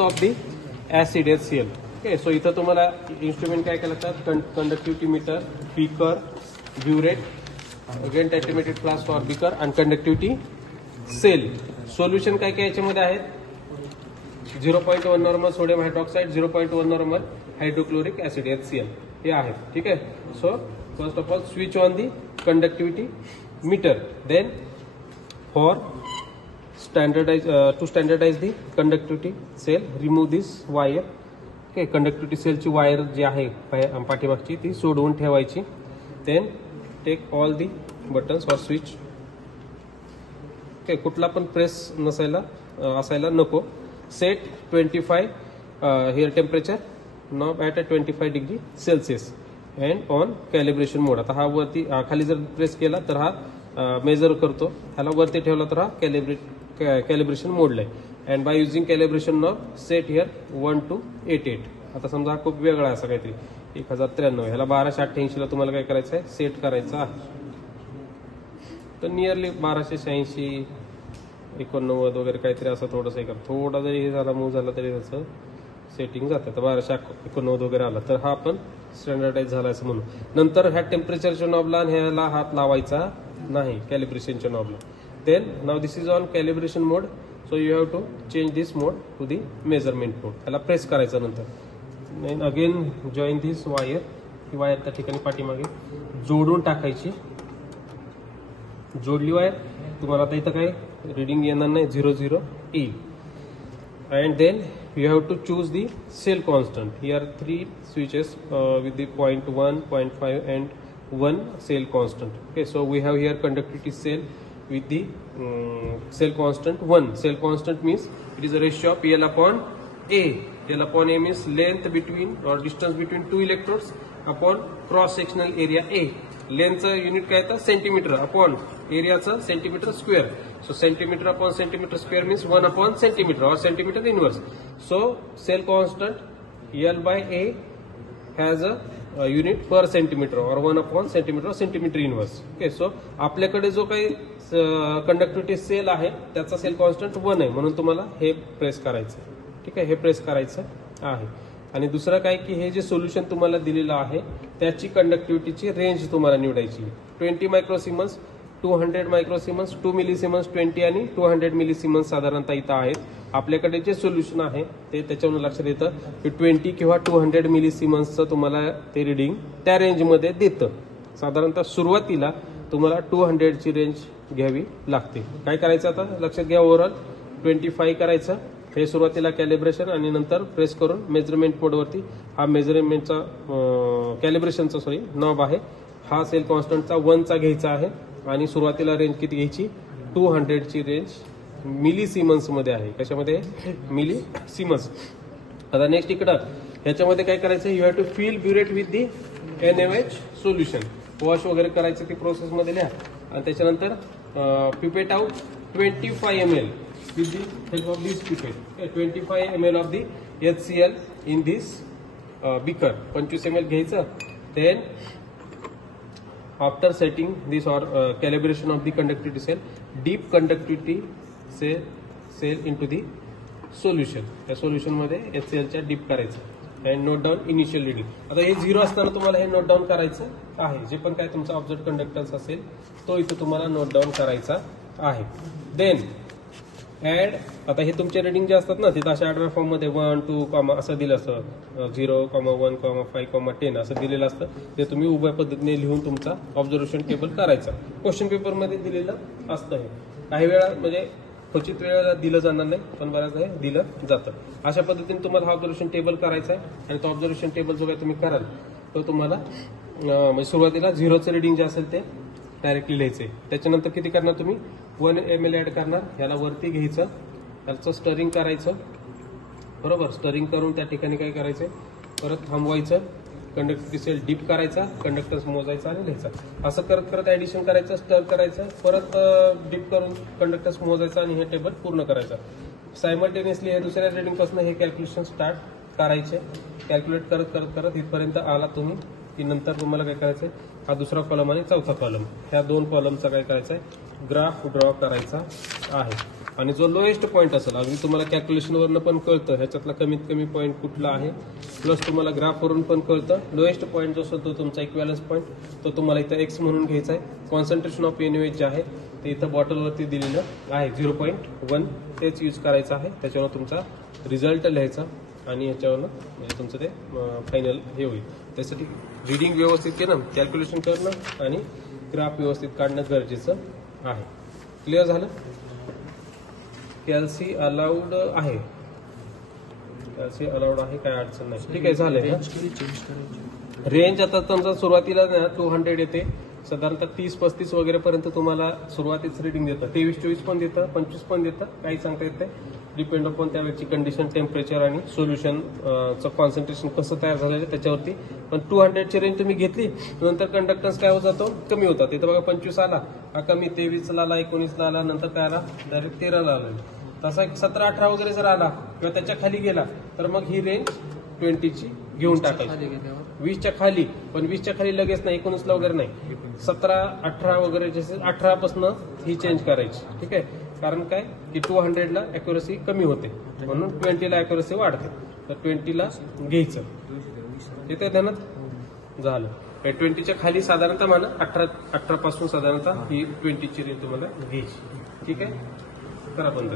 Of the acid HCl. Okay, so इथं तुम्हाला instrument काय काय लागतात, conductivity meter, beaker, burette, again titrimetric flask for beaker आणि कंडक्टिव्हिटी सेल. सोल्युशन काय काय याच्यामध्ये आहेत, 0.1 normal sodium hydroxide, 0.1 normal hydrochloric acid HCl हे आहेत. ठीक आहे. So first of all switch on the conductivity meter, then for to standardize the conductivity cell, remove this wire. Okay, conductivity cell ची wire जी आहे पाठीमागची ती सोडवून ठेवायची. then take all the buttons or switch. Okay, कुठला पण press असायला नको. set 25 here temperature knob at 25 degree Celsius and on calibration mode. आता हा वरती खाली जर प्रेस केला तर हा मेजर करतो, ह्याला वरती ठेवला तर हा कॅलिब्रेशन मोडला आहे. And by using calibration knob set here 1 to 88. आता समजा हा खूप वेगळा आहे, असा काहीतरी 1093, ह्याला 1288 ला तुम्हाला काय करायचं आहे, सेट करायचं आहे. तर नियरली 1286 89 वगैरे काहीतरी असं थोडंसं करा. थोडा जरी हे झाला मूव झाला तरी त्याचं सेटिंग जातं. तर 1289 वगैरे आला तर हा आपण स्टँडर्डाइज झाला असं म्हणू. नंतर ह्या टेम्परेचरच्या नॉबला आणि ह्याला हात लावायचा नाही, कॅलिब्रेशनच्या नॉबला. Then now this is on calibration mode, so you have to change this mode to the measurement mode. ह्याला प्रेस करायचं नंतर. Then again join this wire. He wire त्या ठिकाणी पाठीमागे जोडून टाकायची. जोडली वायर, तुम्हाला आता इथं काय रिडिंग येणार नाही, 00 येईल. And then you have to choose the cell constant. Here are 3 switches with the 0.1, 0.5 and 1 cell constant. Okay, so we have here conductivity cell with the cell constant 1. Cell constant means it is a ratio of L upon A. L upon A means length between or distance between two electrodes upon cross sectional area A. Length चा unit काय येतं, centimetre, upon एरियाचा centimetre square. So centimetre upon centimetre square means 1 अपॉन centimetre और centimetre inverse. So cell constant L by A has a unit per centimetre और 1 अपॉन centimetre और centimetre inverse. Okay, so आपल्याकडे जो काही कंडक्टिव्हिटी सेल आहे त्याचा सेल कॉन्स्टंट 1 आहे, म्हणून तुम्हाला हे प्रेस करायचं. ठीक आहे, हे प्रेस करायचं आहे. आणि दुसरं काय की हे जे सोल्युशन तुम्हाला दिलेलं आहे त्याची कंडक्टिव्हिटीची रेंज तुम्हाला निवडायची. 20 मायक्रोसिमन्स, 200 मायक्रोसिमन्स, 2 मिलीसिमन्स, 20 आणि 200 मिलीसिमन्स साधारणतः इथं आहेत. आपल्याकडे जे सोल्युशन आहे ते त्याच्यावरून लक्षात येतं की 20 किंवा 200 मिलीसिमन्सचं तुम्हाला ते रिडिंग त्या रेंजमध्ये देतं. साधारणतः सुरुवातीला तुम्हाला 200 ची रेंज घ्यावी लागते. काय करायचं आता लक्षात घ्या, ओव्हरऑल 25 करायचं हे सुरुवातीला कॅलिब्रेशन, आणि नंतर प्रेस करून मेजरमेंट मोडवरती हा मेजरमेंटचा कॅलिब्रेशनचा नॉब आहे, हा सेल कॉन्स्टंटचा 1 चा घ्यायचा आहे. आणि सुरुवातीला रेंज किती घ्यायची, 200 ची रेंज मिलीसिमन्स मध्ये आहे. कशामध्ये, मिलीसिमन्स. आता नेक्स्ट इकडं ह्याच्यामध्ये काय करायचं, you have to fill burette with the NaOH solution. Wash वगैरे करायचं ती प्रोसेस मध्ये लिहा. आणि त्याच्यानंतर pipette out 25 ml with the help of this pipette. Okay, 25 ml of the HCl in this beaker. 25 ml घ्यायचं. Then after setting this or calibration of the conductivity cell, deep conductivity cell into the solution. त्या solution मध्ये HCl च्या deep करायचं. And note down initial reading. आता हे 0 असताना तुम्हाला हे नोट डाऊन करायचं आहे. जे पण काय तुमचा ऑब्झर्व्ड कंडक्टन्स असेल तो इथं तुम्हाला नोट डाऊन करायचा आहे. देन ऍड, आता हे तुमचे रिडिंग जे असतात ना तिथं अशा ॲडव्हर फॉर्म मध्ये 1, 2, असं दिलं असतं, 0, 1, 5, 10 असं दिलेलं असतं. ते तुम्ही उभ्या पद्धतीने लिहून तुमचा ऑब्झर्वेशन टेबल करायचा. क्वेश्चन पेपर मध्ये दिलेलं असतं. हे काही वेळा म्हणजे क्वचित वेळेला दिलं जाणार नाही, पण बऱ्याचदा हे दिलं जातं. अशा पद्धतीने तुम्हाला हा ऑब्झर्वेशन टेबल करायचा आहे. आणि तो ऑब्झर्वेशन टेबल जो काही तुम्ही कराल तो तुम्हाला म्हणजे सुरुवातीला 0चं रिडिंग जे असेल ते डायरेक्टली लिहायचे. त्याच्यानंतर किती करणार तुम्ही, 1 ml ऍड करणार. ह्याला वरती घ्यायचं, त्याचं स्टरिंग करायचं. बरोबर, स्टरिंग करून त्या ठिकाणी काय करायचं, परत थांबवायचं. कंडक्टिव्हिटी सेल डीप करायचा, कंडक्टन्स मोजायचा आणि लिहायचा. असं करत करत ऍडिशन करायचं, स्टर करायचं, परत डीप करून कंडक्टन्स मोजायचा आणि हे टेबल पूर्ण करायचं. सायमल्टेनियसली हे दुसऱ्या रिडिंग पासून हे कॅल्क्युलेशन स्टार्ट करायचे. कॅल्क्युलेट करत करत करत इथपर्यंत आला तुम्ही की नंतर तुम्हाला काय करायचं, हा दुसरा कॉलम आणि चौथा कॉलम, ह्या 2 कॉलमचा काय करायचा आहे, ग्राफ ड्रॉ करायचा आहे. आणि जो लोएस्ट पॉईंट असेल, अगदी तुम्हाला कॅल्क्युलेशनवरनं पण कळतं ह्याच्यातला कमीत कमी पॉईंट कुठला आहे, प्लस तुम्हाला ग्राफवरून पण कळतं लोएस्ट पॉईंट जो असतो तो तुमचा इक्वॅलन्स पॉईंट, तो तुम्हाला इथं एक्स म्हणून घ्यायचा आहे. कॉन्सन्ट्रेशन ऑफ NaOH जे आहे ते इथं बॉटलवरती दिलेलं आहे 0.1, तेच यूज करायचं आहे. त्याच्यावर तुमचा रिझल्ट लिहायचा आणि ह्याच्यावरनं म्हणजे तुमचं ते फायनल हे होईल. त्यासाठी रिडिंग व्यवस्थित करणं, कॅल्क्युलेशन करणं आणि ग्राफ व्यवस्थित काढणं गरजेचं आहे. क्लिअर झालं? कॅल्सी अलाउड आहे, कॅल्सी अलाउड आहे, काय अडचण नाही. ठीक आहे, झालंय. रेंज आता तुमचा सुरुवातीला 200 येते, साधारणतः 30-35 वगैरे पर्यंत तुम्हाला सुरुवातीच रिडिंग देतं. 23-24 पण देतं, 25 पण देतं, काही सांगता येत नाही. डिपेंड अपॉन त्यावेळेची कंडिशन, टेम्परेचर आणि सोल्युशनचं कॉन्सन्ट्रेशन कसं तयार झालेलं आहे त्याच्यावरती. पण 200ची रेंज तुम्ही घेतली नंतर कंडक्टन्स काय होत जातो, कमी होतात. इथं बघा 25 आला, हा कमी 23ला आला, 19ला आला, नंतर काय आला, डायरेक्ट 13ला आला. तसा 17-18 वगैरे जर आला किंवा त्याच्या खाली गेला तर मग ही रेंज 20ची घेऊन टाकायची. 20च्या खाली, पण 20च्या खाली लगेच नाही, 19ला वगैरे नाही, 17-18 वगैरे जसे 18पासून ही चेंज करायची. ठीक आहे, कारण काय की 200ला अॅक्युरसी कमी होते म्हणून 20ला अॅक्युरसी वाढते, तर 20ला घ्यायचं. इथे ध्यानात झालं. 20च्या खाली साधारणतः म्हणा 18 पासून साधारणतः ही 20ची रेंज तुम्हाला घ्यायची. ठीक आहे, करा बंद.